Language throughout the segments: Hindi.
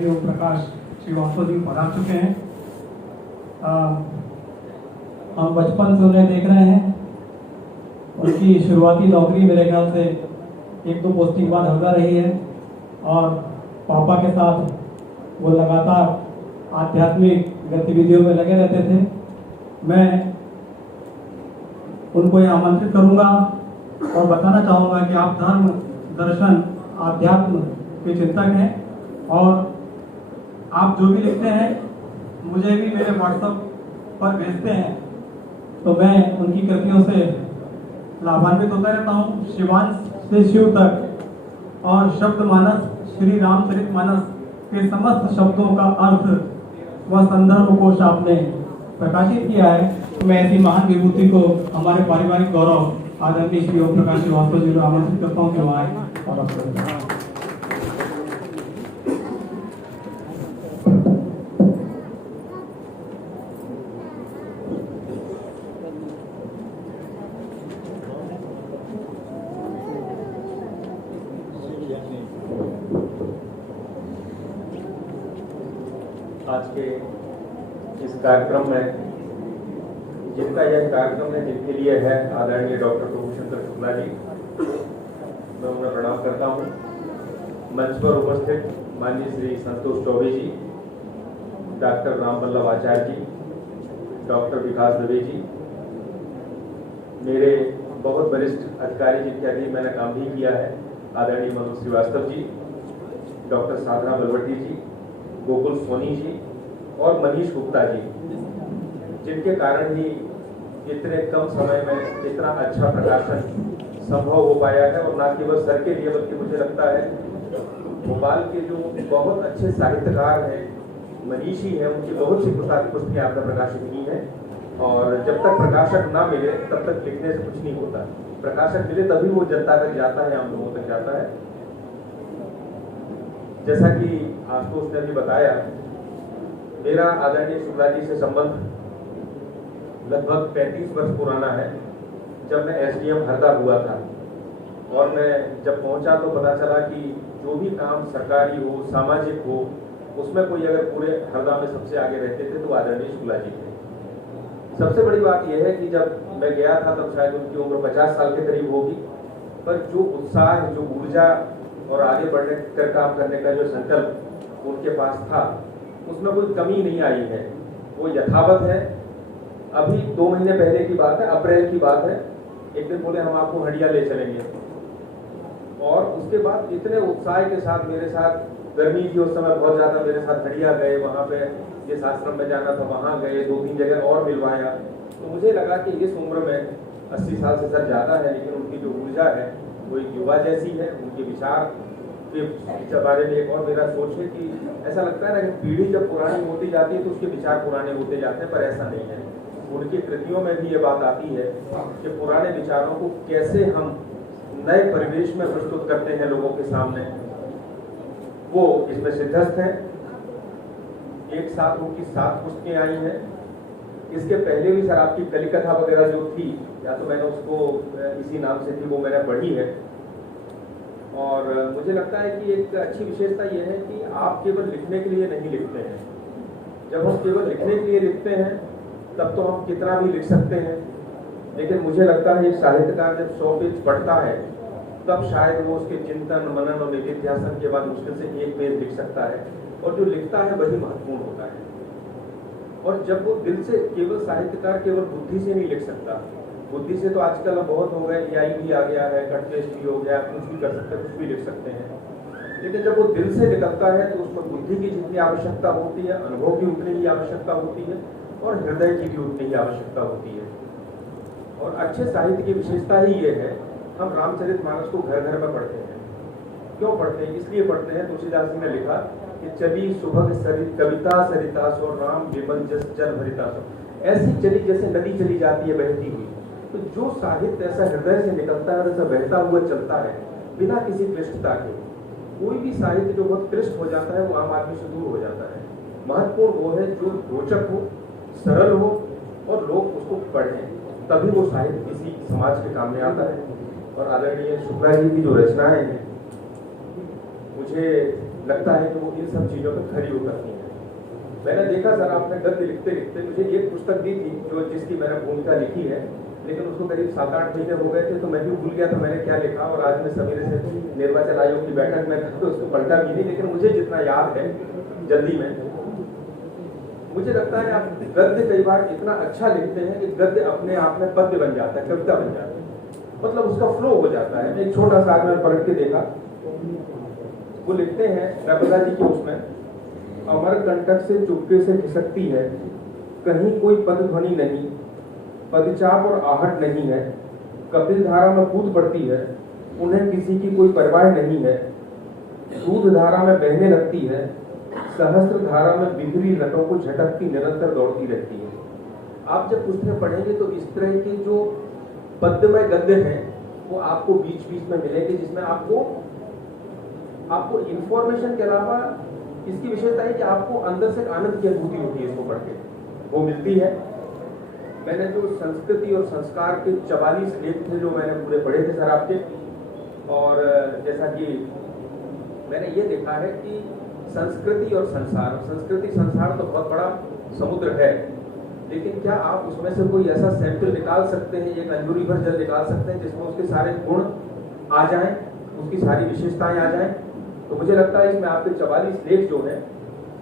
ओम प्रकाश श्रीवास्तव जी पधार चुके हैं। हम बचपन से उन्हें देख रहे हैं। उनकी शुरुआती नौकरी मेरे ख्याल से 1-2 पोस्टिंग बाद हल्दा रही है और पापा के साथ वो लगातार आध्यात्मिक गतिविधियों में लगे रहते थे। मैं उनको यहाँ आमंत्रित करूँगा और बताना चाहूँगा कि आप धर्म, दर्शन, आध्यात्म के चिंतक हैं और आप जो भी लिखते हैं मुझे भी मेरे व्हाट्सएप पर भेजते हैं, तो मैं उनकी कृतियों से लाभान्वित होता रहता हूँ। शिवांश से शिव तक और शब्द मानस श्री रामचरितमानस के समस्त शब्दों का अर्थ व संदर्भ कोश आपने प्रकाशित किया है। मैं ऐसी महान विभूति को हमारे पारिवारिक गौरव आदरणीय श्री ओम प्रकाश श्रीवास्तव जी को आमंत्रित करता हूँ कि वहाँ आए और अवसर। आज के इस कार्यक्रम में जिनका यह कार्यक्रम है, जिनके लिए है, आदरणीय डॉक्टर प्रभुशंकर शुक्ला जी, मैं उन्हें प्रणाम करता हूँ। मंच पर उपस्थित माननीय श्री संतोष चौबे जी, डॉक्टर रामवल्लभ आचार्य जी, डॉक्टर विकास दवे जी, मेरे बहुत वरिष्ठ अधिकारी जिनके अधीन मैंने काम भी किया है, आदरणीय मनोज श्रीवास्तव जी, डॉक्टर साधना बलवटी जी, गोकुल सोनी जी और मनीष गुप्ता जी, जिनके कारण ही इतने कम समय में इतना अच्छा प्रकाशन संभव हो पाया है। और न केवल सर के लिए बल्कि मुझे लगता है भोपाल के जो बहुत अच्छे साहित्यकार हैं, मनीषी हैं, उनकी बहुत सी पुस्तकें आपने प्रकाशित की हैं। और जब तक प्रकाशक ना मिले तब तक लिखने से कुछ नहीं होता। प्रकाशक मिले तभी वो जनता तक जाता है, आम लोगों तक जाता है। जैसा कि आपको उसने भी बताया, मेरा आदरणीय शुक्ला जी से संबंध लगभग 35 वर्ष पुराना है। जब मैं एसडीएम हरदा हुआ था और मैं जब पहुंचा तो पता चला कि जो भी काम सरकारी हो, सामाजिक हो, उसमें कोई अगर पूरे हरदा में सबसे आगे रहते थे तो आदरणीय शुक्ला जी थे। सबसे बड़ी बात यह है कि जब मैं गया था तब शायद उनकी उम्र 50 साल के करीब होगी, पर जो उत्साह, जो ऊर्जा और आगे बढ़ने कर काम करने का जो संकल्प उनके पास था, उसमें कोई कमी नहीं आई है, वो यथावत है। अभी 2 महीने पहले की बात है, अप्रैल की बात है, एक दिन बोले हम आपको हंडिया ले चलेंगे और उसके बाद इतने उत्साह के साथ मेरे साथ, गर्मी थी उस समय बहुत ज़्यादा, मेरे साथ हंडिया गए, वहाँ पे जिस आश्रम में जाना था वहाँ गए, 2-3 जगह और मिलवाया। तो मुझे लगा कि इस उम्र में 80 साल से सर ज़्यादा है, लेकिन उनकी जो ऊर्जा है वो एक युवा जैसी है। उनके विचार के बारे में एक और मेरा सोच है कि ऐसा लगता है ना कि पीढ़ी जब पुरानी होती जाती है तो उसके विचार पुराने होते जाते हैं, पर ऐसा नहीं है। उनकी कृतियों में भी ये बात आती है कि पुराने विचारों को कैसे हम नए परिवेश में प्रस्तुत करते हैं लोगों के सामने, वो इसमें सिद्धस्त है। एक साथ उनकी 7 पुस्तकें आई हैं। इसके पहले भी सर आपकी कलिकथा वगैरह जो थी, या तो मैंने उसको इसी नाम से थी, वो मैंने पढ़ी है। और मुझे लगता है कि एक अच्छी विशेषता यह है कि आप केवल लिखने के लिए नहीं लिखते हैं। जब हम केवल लिखने के लिए लिखते हैं तब तो हम कितना भी लिख सकते हैं, लेकिन मुझे लगता है एक साहित्यकार जब 100 पेज पढ़ता है तब शायद वो उसके चिंतन, मनन और निधिध्यासन के बाद मुश्किल से 1 पेज लिख सकता है, और जो लिखता है वही महत्वपूर्ण होता है। और जब वो दिल से, केवल साहित्यकार केवल बुद्धि से नहीं लिख सकता। बुद्धि से तो आजकल बहुत हो गए, AI भी आ गया है, कट पेस्ट भी हो गया, कुछ भी कर सकते हैं, कुछ भी लिख सकते हैं। लेकिन जब वो दिल से निकलता है तो उसमें बुद्धि की जितनी आवश्यकता होती है, अनुभव की उतनी ही आवश्यकता होती है, और हृदय की भी उतनी ही आवश्यकता होती है। और अच्छे साहित्य की विशेषता ही ये है, हम रामचरितमानस को घर घर में पढ़ते हैं। क्यों पढ़ते हैं? इसलिए पढ़ते हैं, तुलसीदास जी ने लिखा कि चली सुभग कविता सरिता सो, राम विमल जस जल भरिता सो। ऐसी चली जैसे नदी चली जाती है बहती हुई। तो जो साहित्य ऐसा हृदय से निकलता है और ऐसा बहता हुआ चलता है बिना किसी क्लिष्टता के, कोई भी साहित्य जो बहुत क्लिष्ट हो जाता है वो आम आदमी से दूर हो जाता है। महत्वपूर्ण वो है जो रोचक हो, सरल हो और लोग उसको पढ़ें, तभी वो साहित्य किसी समाज के काम में आता है। और आदरणीय शुक्ला जी की जो रचनाएं हैं, मुझे लगता है कि वो इन सब चीज़ों पर खरी उतरती हैं। मैंने देखा सर, आपने गद्य लिखते लिखते मुझे एक पुस्तक दी थी जो जिसकी मैंने भूमिका लिखी है, लेकिन उसको करीब 7-8 महीने हो गए थे, तो मैं भी भूल गया था मैंने क्या लिखा। और आज मैं सवेरे से निर्वाचन आयोग की बैठक में था तो उसको पढ़ता भी नहीं, लेकिन मुझे जितना याद है जल्दी में, मुझे लगता है आप गद्य कई बार इतना अच्छा लिखते हैं कि गद्य अपने आप में पद्य बन जाता है, कविता बन जाता है, मतलब उसका फ्लो हो जाता है। एक छोटा सा मैंने पढ़ के देखा, वो लिखते हैं नर्मदा जी की उसमें, अमर कंटक से चुपके से खिसकती है, कहीं कोई पद ध्वनि नहीं, पदचाप और आहट नहीं है, कपिल धारा में कूद पड़ती है, उन्हें किसी की कोई परवाह नहीं है, दूध धारा में बहने लगती है, सहस्त्र धारा में बिखरी लटों को झटकती निरंतर दौड़ती रहती है। आप जब पुस्तकें पढ़ेंगे तो इस तरह के जो पद्यमय गद्य हैं वो आपको बीच बीच में मिलेंगे, जिसमें आपको इंफॉर्मेशन के अलावा इसकी विशेषता है कि आपको अंदर से आनंद की अनुभूति होती है इसको पढ़ के, वो मिलती है। मैंने जो संस्कृति और संस्कार के 44 लेख थे जो मैंने पूरे पढ़े थे सर आपके, और जैसा कि मैंने ये देखा है कि संस्कृति और संसार तो बहुत बड़ा समुद्र है, लेकिन क्या आप उसमें से कोई ऐसा सैंपल निकाल सकते हैं, एक अंजूरी भर जल निकाल सकते हैं जिसमें उसके सारे गुण आ जाएं, उसकी सारी विशेषताएं आ जाएं? तो मुझे लगता है इसमें आपके 44 लेख जो हैं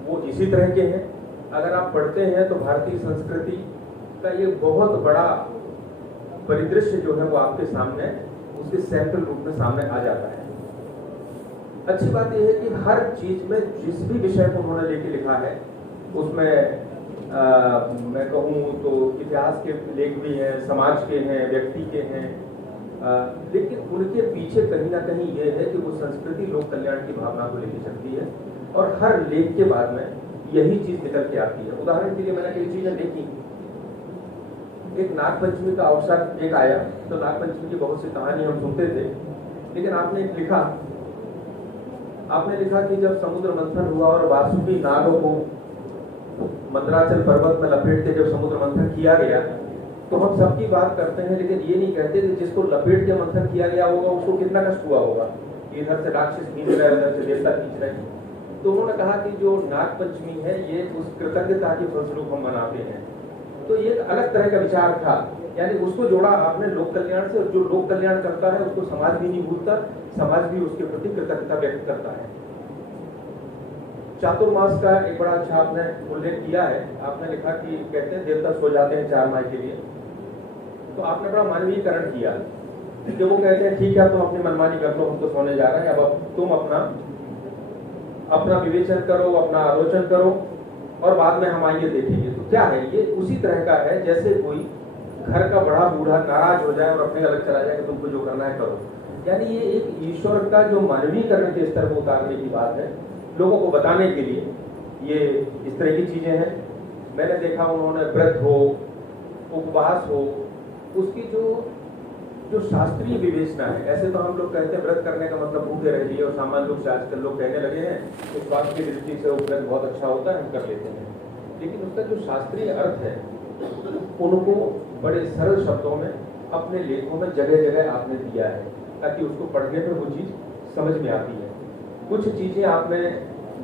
वो इसी तरह के हैं। अगर आप पढ़ते हैं तो भारतीय संस्कृति का ये बहुत बड़ा परिदृश्य जो है वो आपके सामने उसके सैंपल रूप में सामने आ जाता है। अच्छी बात यह है कि हर चीज में जिस भी विषय को उन्होंने लेके लिखा है उसमें मैं कहूँ तो इतिहास के लेख भी हैं, समाज के हैं, व्यक्ति के हैं, लेकिन उनके पीछे कहीं ना कहीं ये है कि वो संस्कृति लोक कल्याण की भावना को लेकर चलती है, और हर लेख के बाद में यही चीज निकल के आती है। उदाहरण के लिए मैंने कई चीजें देखी, एक नागपंचमी का अवसर एक आया, तो नागपंचमी की बहुत सी कहानी हम सुनते थे, लेकिन आपने एक लिखा कि जब समुद्र मंथन हुआ और वासुकी नागों को मंदराचल पर्वत में लपेट के जब समुद्र मंथन किया गया, तो हम सबकी बात करते हैं लेकिन ये नहीं कहते कि जिसको लपेट के मंथन किया गया होगा उसको कितना कष्ट हुआ होगा, इधर से राक्षस खींच रहे, उधर से देवता खींच रहे। तो उन्होंने कहा कि जो नागपंचमी है ये उस कृतज्ञता के फलस्वरूप हम मनाते हैं। तो ये एक अलग तरह का विचार था, यानी उसको जोड़ा आपने लोक कल्याण से, और जो लोक कल्याण करता है उसको समाज भी नहीं भूलता, समाज भी उसके प्रति कृतज्ञता व्यक्त करता है। चातुर्मास का एक बड़ा अच्छा आपने उल्लेख किया है, आपने लिखा कि कहते हैं देवता सो जाते हैं 4 माह के लिए, तो आपने बड़ा मानवीयकरण किया कि वो कहते हैं ठीक है तुम अपनी मनमानी कर लो, हम तो सोने जा रहे हैं, अब तुम अपना विवेचन करो, अपना आलोचन करो और बाद में हम आइए देखेंगे। तो क्या है ये उसी तरह का है जैसे कोई घर का बड़ा बूढ़ा नाराज हो जाए और अपने अलग चला जाए कि तुमको जो करना है करो, यानी ये एक ईश्वर का जो मानवीयकरण के स्तर पर उतारने की बात है, लोगों को बताने के लिए ये इस तरह की चीजें हैं। मैंने देखा उन्होंने व्रत हो, उपवास हो, उसकी जो शास्त्रीय विवेचना है, ऐसे तो हम लोग कहते हैं व्रत करने का मतलब भूखे रह लिए, और सामान्य रूप से आजकल लोग कहने लगे हैं कि स्वास्थ्य की दृष्टि से व्रत बहुत अच्छा होता है, हम कर लेते हैं, लेकिन उसका जो शास्त्रीय अर्थ है उनको बड़े सरल शब्दों में अपने लेखों में जगह जगह आपने दिया है ताकि उसको पढ़ने पर वो चीज समझ में आती है। कुछ चीजें आपने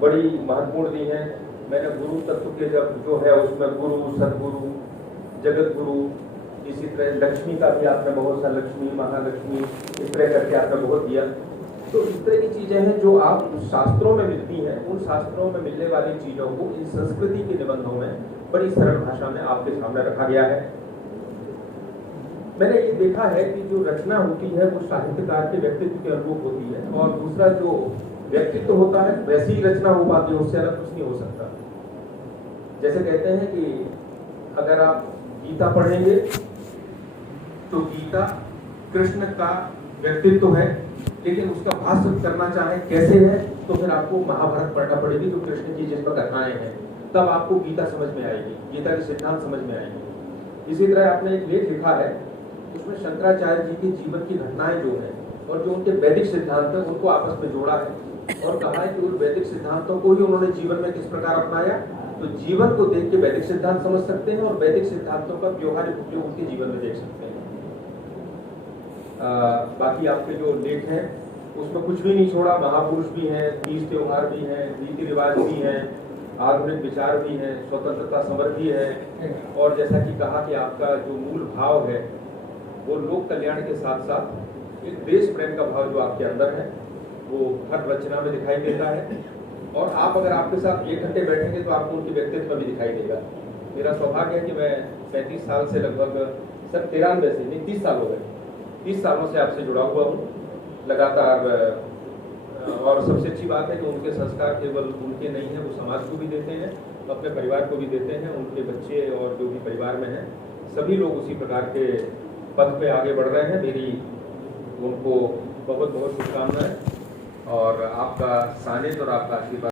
बड़ी महत्वपूर्ण दी हैं। मैंने गुरु तत्व के जो है उसमें गुरु, सदगुरु, जगत गुरु, इसी तरह लक्ष्मी का भी आपने बहुत सा, लक्ष्मी, महालक्ष्मी, इस तरह करके आपने बहुत दिया। तो इस तरह की चीजें हैं जो आप शास्त्रों में मिलती हैं, उन शास्त्रों में मिलने वाली चीजों को इन संस्कृति के निबंधों में बड़ी सरल भाषा में आपके सामने रखा गया है। मैंने ये देखा है कि जो रचना होती है वो साहित्यकार के व्यक्तित्व के अनुरूप होती है, और दूसरा जो व्यक्तित्व होता है वैसी ही रचना हो पाती है, उससे अलग कुछ नहीं हो सकता। जैसे कहते हैं कि अगर आप गीता पढ़ेंगे तो गीता कृष्ण का व्यक्तित्व है, लेकिन उसका भाष्य करना चाहे कैसे है तो फिर आपको महाभारत पढ़ना पड़ेगी, जो कृष्ण की जिस पर कथाएं हैं, तब आपको गीता समझ में आएगी, गीता के सिद्धांत समझ में आएंगे। इसी तरह आपने एक लेख लिखा है, उसमें शंकराचार्य जी के जीवन की घटनाएं जो हैं और जो उनके वैदिक सिद्धांत हैं उनको आपस में जोड़ा है और कहा है कि उन वैदिक सिद्धांतों को ही उन्होंने जीवन में किस प्रकार अपनाया। तो जीवन को देख के वैदिक सिद्धांत समझ सकते हैं और वैदिक सिद्धांतों का व्यवहारिक उपयोग उनके जीवन में देख सकते हैं। बाकी आपके जो लेख हैं उसमें कुछ भी नहीं छोड़ा। महापुरुष भी हैं, तीज त्योहार भी हैं, रीति रिवाज भी हैं, आधुनिक विचार भी हैं, स्वतंत्रता समर भी है, और जैसा कि कहा कि आपका जो मूल भाव है वो लोक कल्याण के साथ साथ एक देश प्रेम का भाव जो आपके अंदर है वो हर रचना में दिखाई देता है। और आप अगर आपके साथ 1 घंटे बैठेंगे तो आपको उनके व्यक्तित्व में भी दिखाई देगा। मेरा सौभाग्य है कि मैं 35 साल से लगभग सर 93 से नहीं 30 साल हो गए, 30 सालों से आपसे जुड़ा हुआ हूँ लगातार। और सबसे अच्छी बात है कि उनके संस्कार केवल उनके नहीं हैं, वो समाज को भी देते हैं, अपने परिवार को भी देते हैं। उनके बच्चे और जो भी परिवार में हैं सभी लोग उसी प्रकार के पथ पे आगे बढ़ रहे हैं। मेरी उनको बहुत बहुत शुभकामनाएं और आपका सानिध्य और आपका आशीर्वाद।